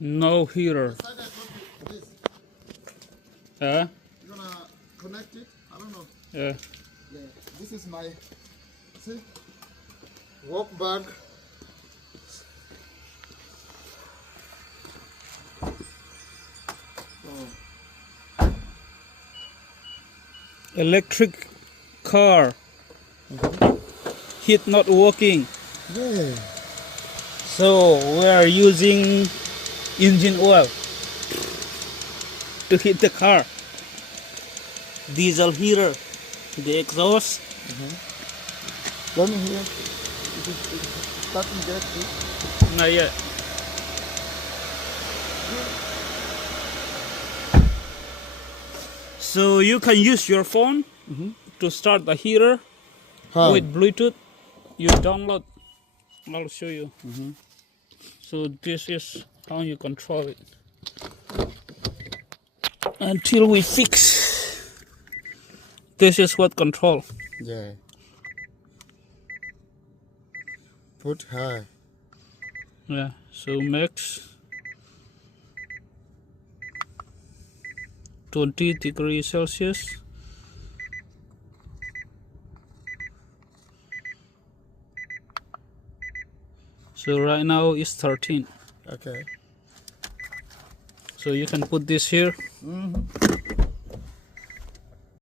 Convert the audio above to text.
No heater. Inside I put this. Yeah. You're gonna connect it? I don't know. Yeah. Yeah. This is my see work bag. Oh. Electric car. Heat not working. Yeah. So we are using engine oil to heat the car. Diesel heater. The exhaust. Let me hear. It's starting that too. Not yet. So you can use your phone to start the heater How? with Bluetooth. You download. I'll show you. So this is how you control it. Until we fix. This is what control. Yeah. Put high. Yeah. So max 20 degrees Celsius. So right now it's 13. Okay. So you can put this here.